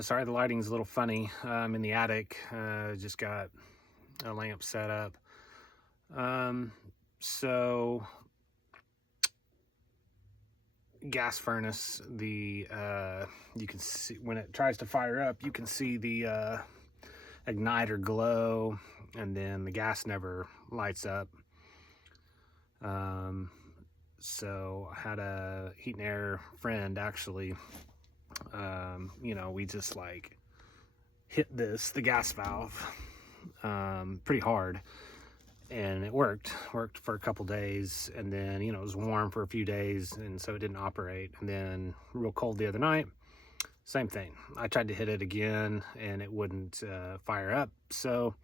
Sorry, the lighting's a little funny. I'm in the attic. Just got a lamp set up. Um, so gas furnace, you can see when it tries to fire up, you can see the igniter glow, and then the gas never lights up. So I had a heat and air friend actually. We just like hit the gas valve pretty hard, and it worked for a couple days, and then it was warm for a few days, and so it didn't operate. And then real cold the other night, same thing. I tried to hit it again and it wouldn't fire up, so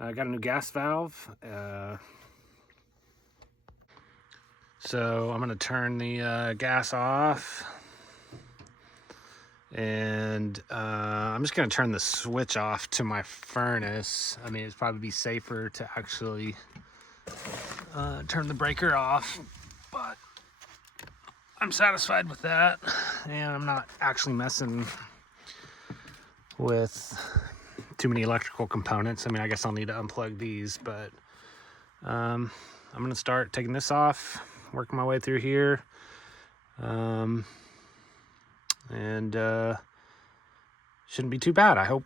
I got a new gas valve. So I'm gonna turn the gas off, and I'm just gonna turn the switch off to my furnace. I mean, it'd probably be safer to actually turn the breaker off, but I'm satisfied with that, and I'm not actually messing with too many electrical components. I mean, I guess I'll need to unplug these, but I'm gonna start taking this off, working my way through here, and shouldn't be too bad, I hope.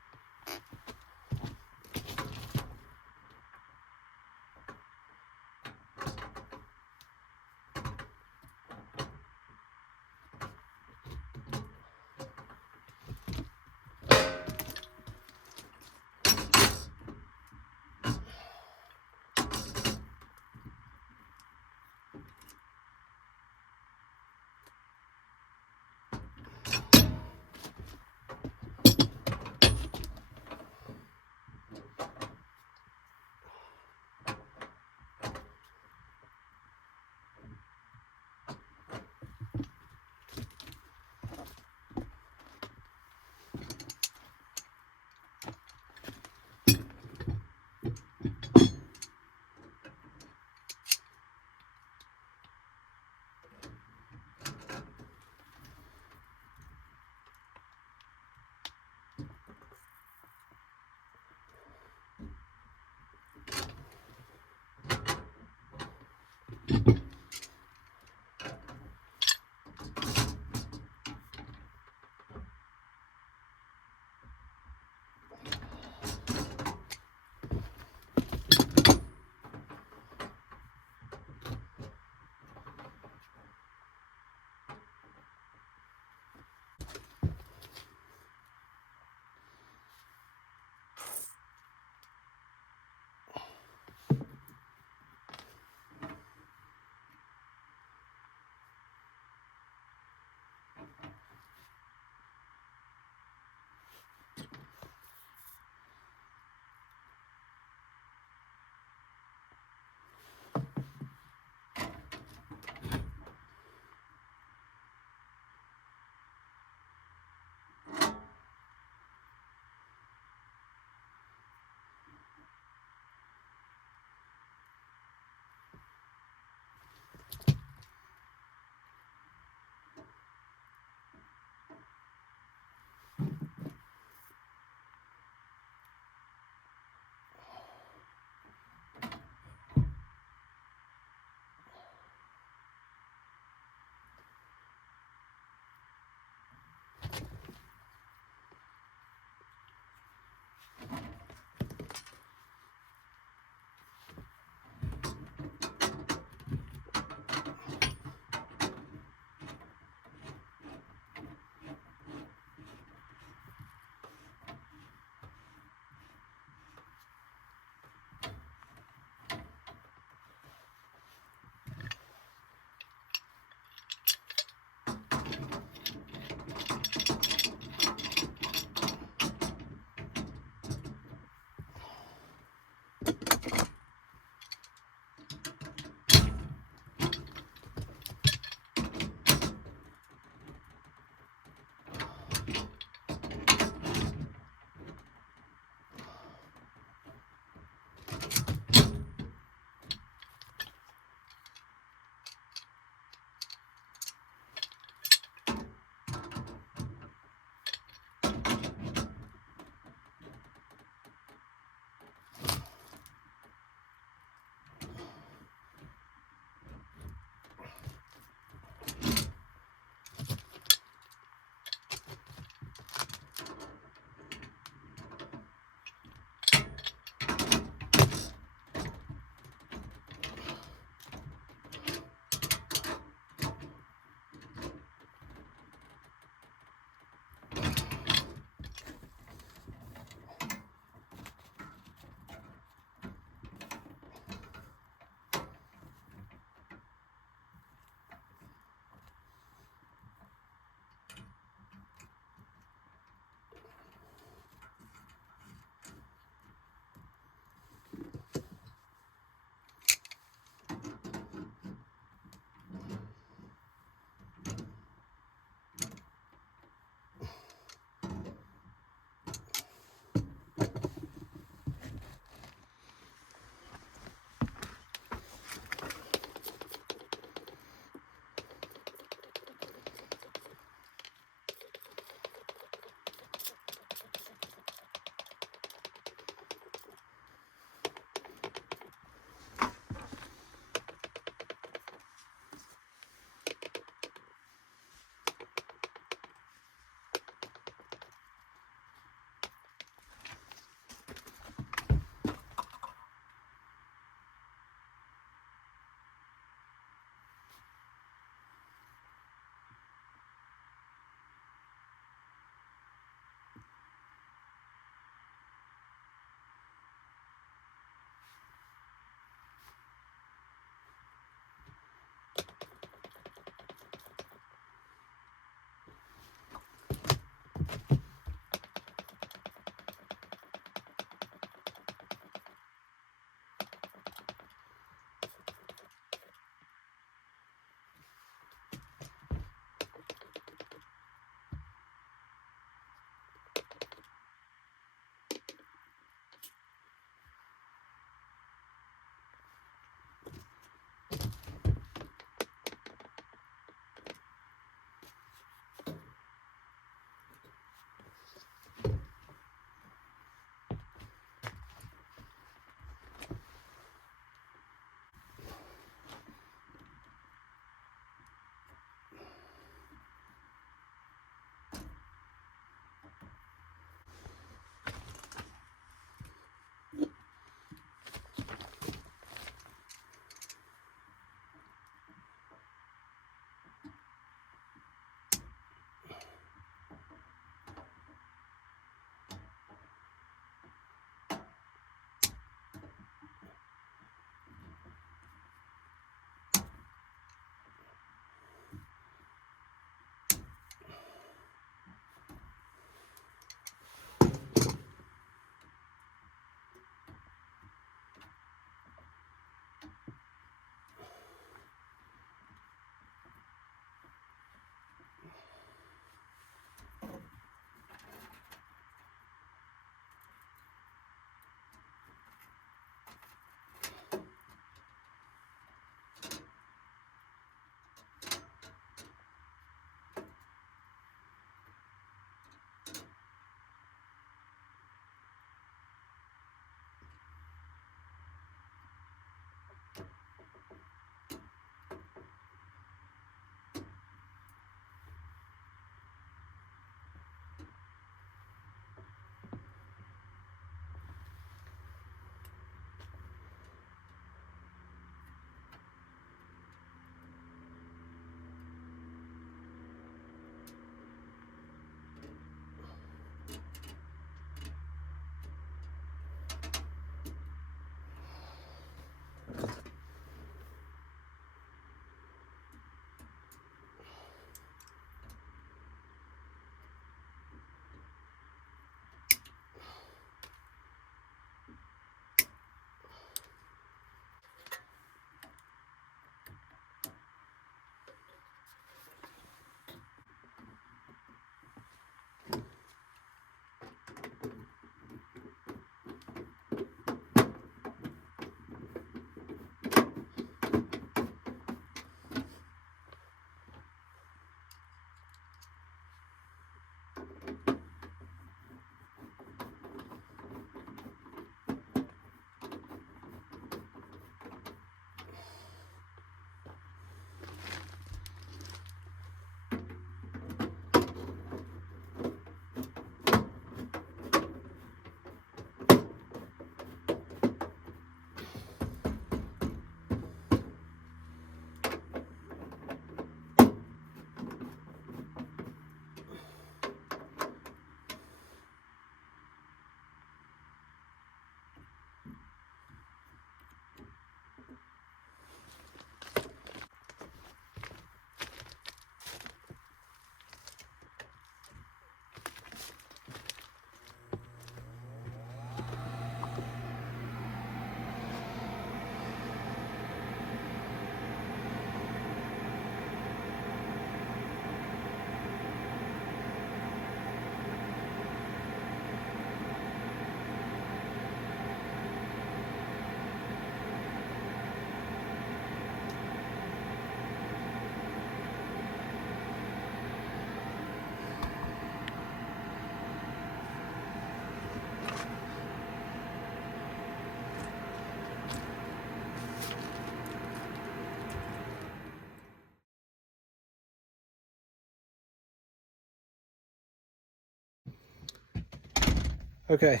Okay,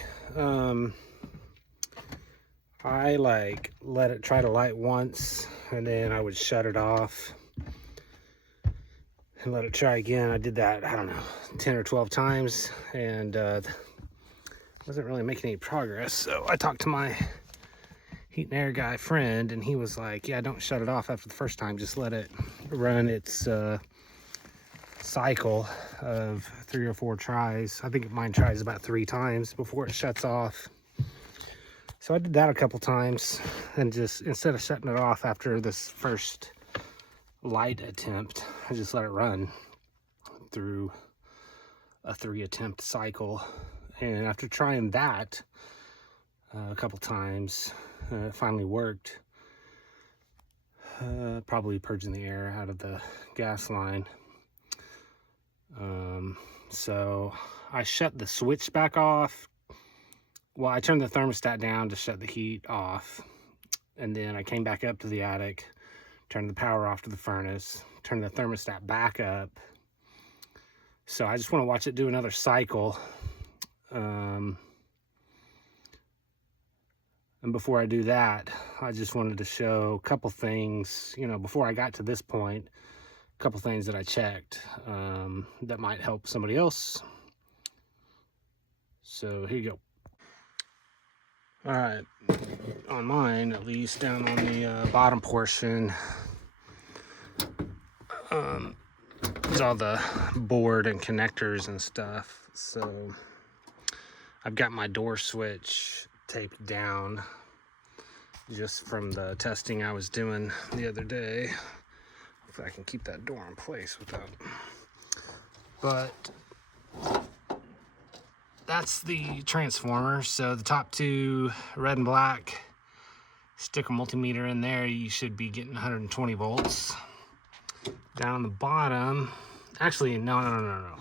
I let it try to light once, and then I would shut it off and let it try again. I did that, I don't know, 10 or 12 times, and wasn't really making any progress. So I talked to my heat and air guy friend, and he was like, yeah, don't shut it off after the first time, just let it run its cycle of 3 or 4 tries. I think mine tries about 3 times before it shuts off. So I did that a couple times, and just instead of shutting it off after this first light attempt, I just let it run through a 3 attempt cycle. And after trying that a couple times, it finally worked. Probably purging the air out of the gas line. So I shut the switch back off. Well, I turned the thermostat down to shut the heat off, and then I came back up to the attic, turned the power off to the furnace, turned the thermostat back up. So I just want to watch it do another cycle. And before I do that, I just wanted to show a couple things, you know, before I got to this point, a couple things that I checked that might help somebody else. So here you go. All right, on mine, at least, down on the bottom portion, is all the board and connectors and stuff. So I've got my door switch taped down just from the testing I was doing the other day. Hopefully I can keep that door in place without, but that's the transformer. So the top 2, red and black, stick a multimeter in there, you should be getting 120 volts. Down the bottom, actually, no.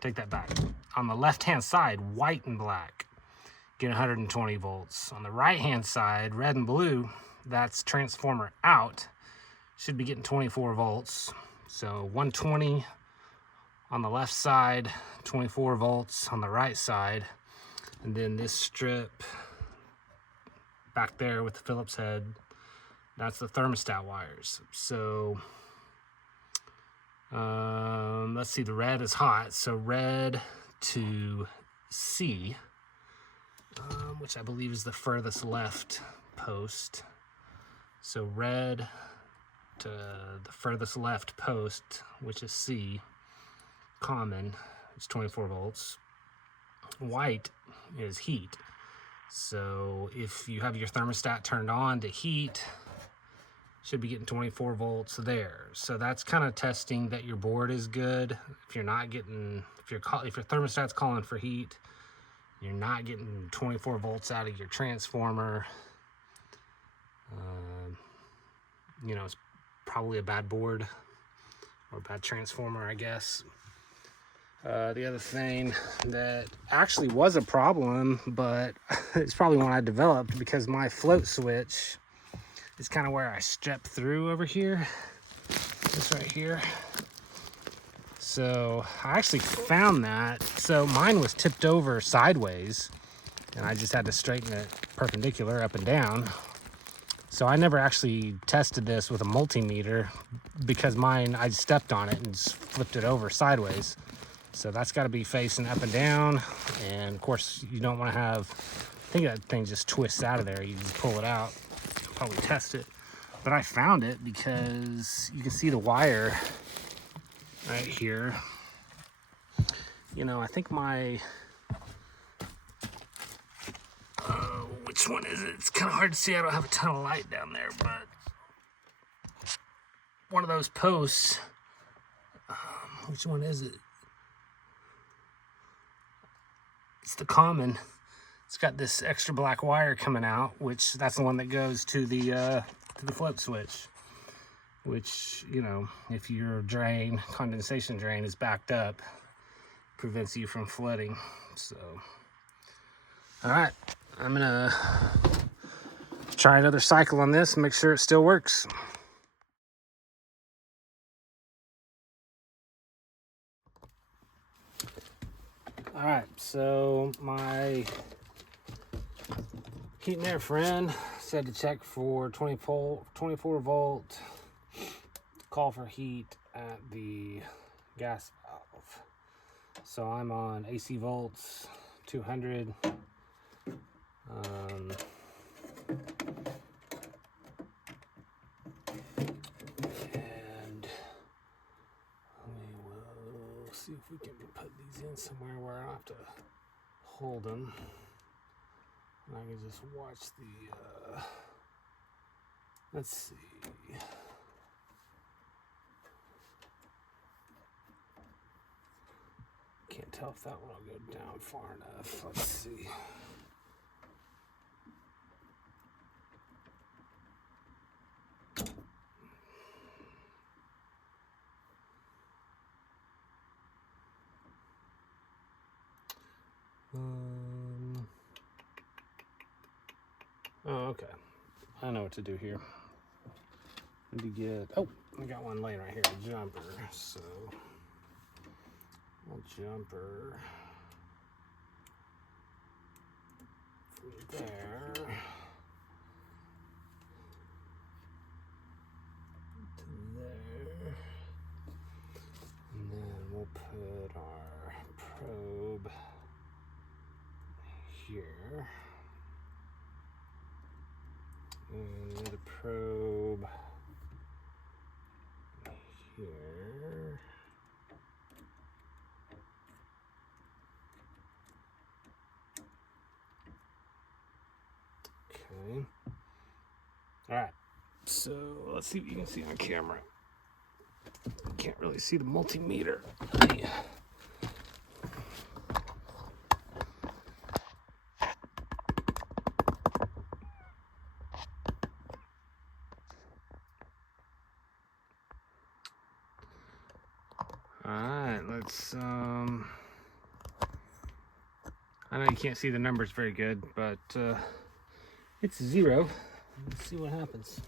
Take that back. On the left-hand side, white and black, get 120 volts. On the right-hand side, red and blue, that's transformer out, should be getting 24 volts. So 120 on the left side, 24 volts on the right side. And then this strip back there with the Phillips head, that's the thermostat wires. So let's see, the red is hot, so red to C, which I believe is the furthest left post. So red to the furthest left post, which is C, common, is 24 volts. White is heat. So if you have your thermostat turned on to heat, should be getting 24 volts there. So that's kind of testing that your board is good. If you're not getting, if your thermostat's calling for heat, you're not getting 24 volts out of your transformer, you know, it's probably a bad board or a bad transformer, I guess. The other thing that actually was a problem, but it's probably one I developed because my float switch is kind of where I step through over here, this right here. So I actually found that. So mine was tipped over sideways, and I just had to straighten it perpendicular up and down. So I never actually tested this with a multimeter because mine, I stepped on it and just flipped it over sideways. So that's got to be facing up and down. And of course, you don't want to have, I think that thing just twists out of there. You just pull it out, probably test it. But I found it because you can see the wire right here. You know, I think my, which one is it? It's kind of hard to see. I don't have a ton of light down there, but one of those posts, which one is it? It's the common. It's got this extra black wire coming out, which that's the one that goes to the float switch, which, you know, if your drain, condensation drain is backed up, prevents you from flooding. So, all right, I'm gonna try another cycle on this and make sure it still works. All right, so my heat and air friend said to check for 24 volt call for heat at the gas valve. So I'm on AC volts 200. And we will see if we can put these in somewhere where I don't have to hold them. And I can just watch the, let's see. Can't tell if that one will go down far enough. Let's see. Oh, okay. I know what to do here. Need to get, oh, I got one laying right here, a jumper. So, a jumper from there to there. And then we'll put our probe here. And the probe here. Okay. All right. So let's see what you can see on camera. Can't really see the multimeter. Alright, let's, I know you can't see the numbers very good, but it's 0. Let's see what happens.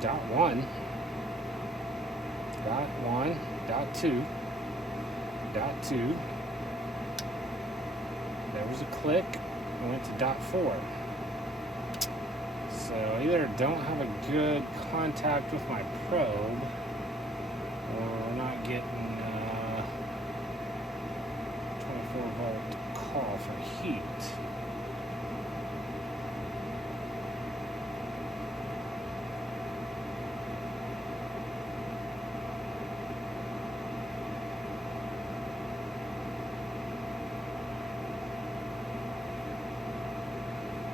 Dot 1, dot 1, dot 2, dot 2. There was a click. I went to dot 4. So either don't have a good contact with my probe, or we're not getting 24 volt call for heat.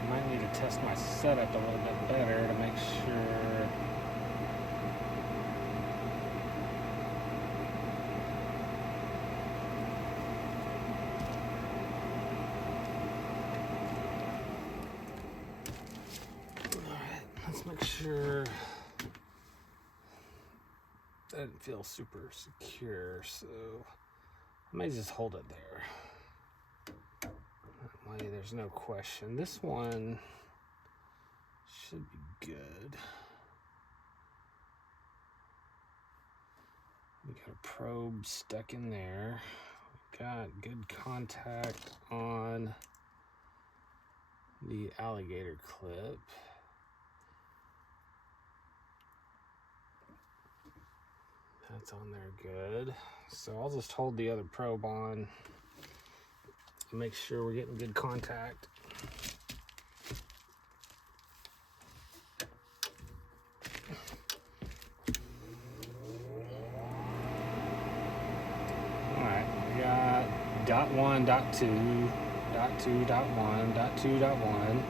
Might need to test my setup a little bit better to make sure. Alright, let's make sure that didn't feel super secure, so I may just hold it there. There's no question. This one should be good. We got a probe stuck in there. We got good contact on the alligator clip. That's on there good. So I'll just hold the other probe on. Make sure we're getting good contact. All right, we got dot 1, dot 2, dot 2, dot 1, dot 2, dot 1.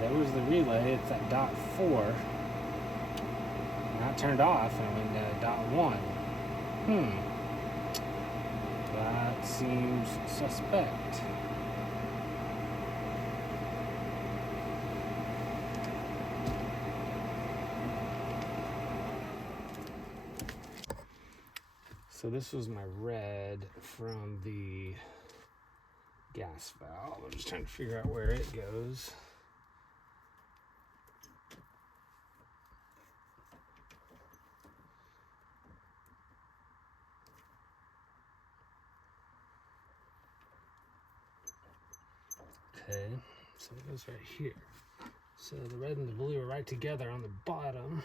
There was the relay. It's at dot 4. And I turned off and I went to dot 1. That seems suspect. So this was my red from the gas valve. I'm just trying to figure out where it goes. Okay, so it goes right here. So the red and the blue are right together on the bottom.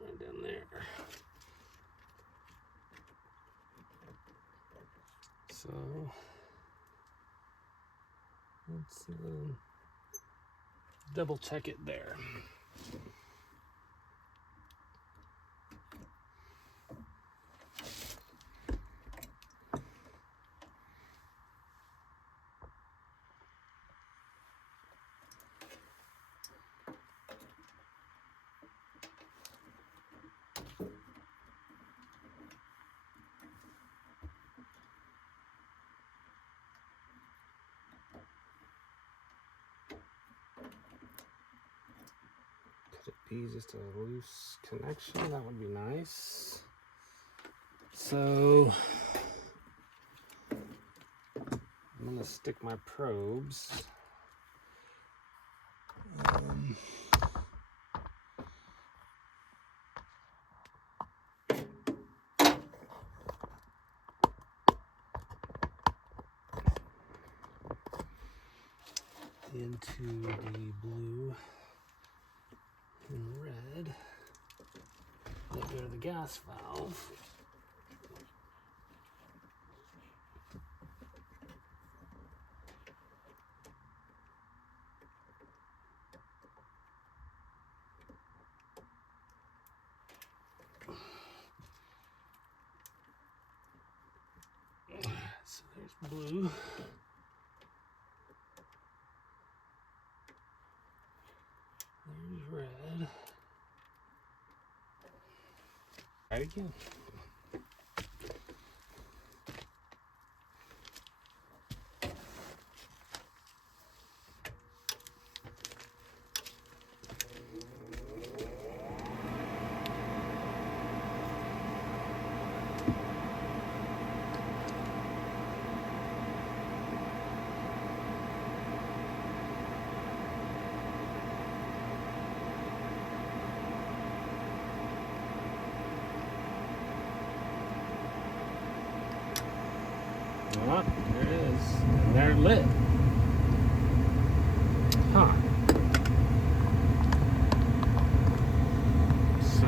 Right down there. So let's double check it there. Could it be just a loose connection? That would be nice. So I'm gonna stick my probes into the blue and red that go to the gas valve. So there's blue. There's red. Right again. Oh, there it is. And there it lit. Huh. So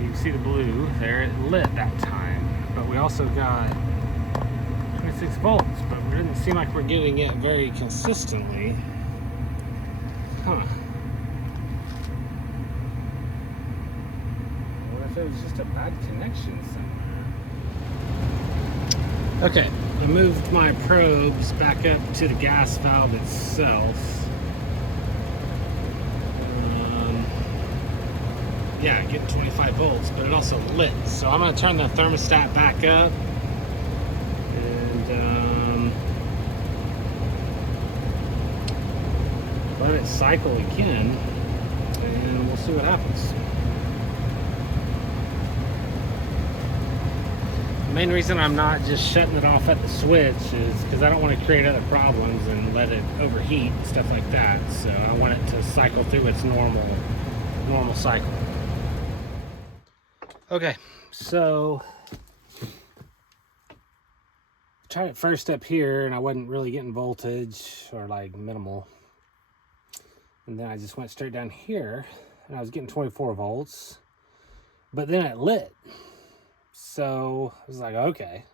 you can see the blue there, it lit that time. But we also got 26 volts, but it didn't seem like we're getting it very consistently. Huh. What if it was just a bad connection somewhere? Okay, I moved my probes back up to the gas valve itself. Yeah, getting 25 volts, but it also lit. So I'm gonna turn the thermostat back up and let it cycle again, and we'll see what happens. The main reason I'm not just shutting it off at the switch is because I don't want to create other problems and let it overheat and stuff like that. So I want it to cycle through its normal cycle. Okay, so I tried it first up here and I wasn't really getting voltage, or like minimal. And then I just went straight down here and I was getting 24 volts, but then it lit. So I was like, okay.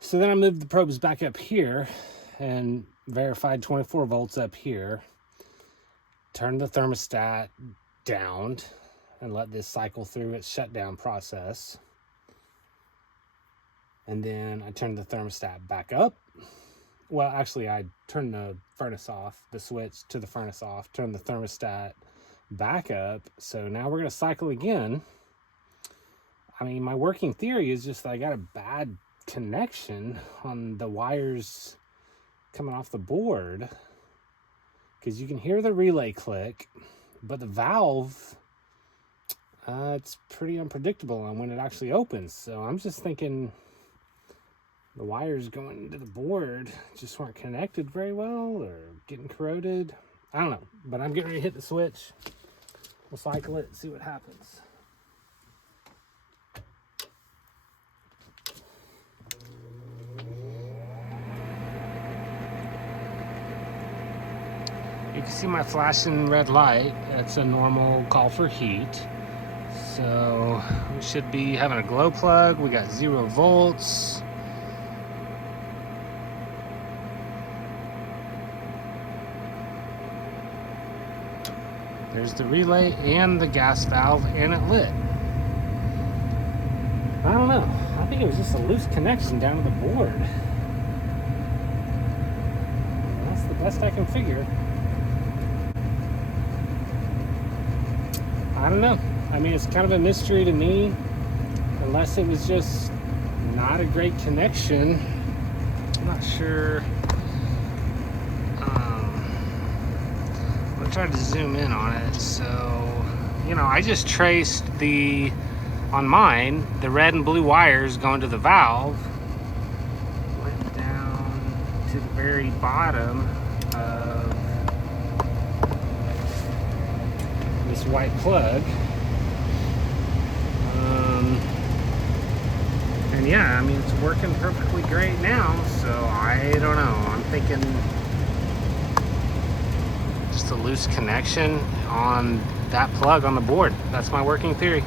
So then I moved the probes back up here and verified 24 volts up here. Turned the thermostat down and let this cycle through its shutdown process. And then I turned the thermostat back up. Well, actually, I turned the furnace off, the switch to the furnace off, turned the thermostat backup. So now we're going to cycle again. I mean, my working theory is just that I got a bad connection on the wires coming off the board, because you can hear the relay click, but the valve, it's pretty unpredictable on when it actually opens. So I'm just thinking the wires going into the board just weren't connected very well, or getting corroded. I don't know, but I'm getting ready to hit the switch. We'll cycle it and see what happens. You can see my flashing red light. That's a normal call for heat. So we should be having a glow plug. We got 0 volts. There's the relay and the gas valve, and it lit. I don't know. I think it was just a loose connection down to the board. That's the best I can figure. I don't know. I mean, it's kind of a mystery to me, unless it was just not a great connection. I'm not sure. I'm gonna try to zoom in on it. So, you know, I just traced on mine, the red and blue wires going to the valve, went down to the very bottom of this white plug. And yeah, I mean, it's working perfectly great now, so I don't know. I'm thinking just a loose connection on that plug on the board. That's my working theory.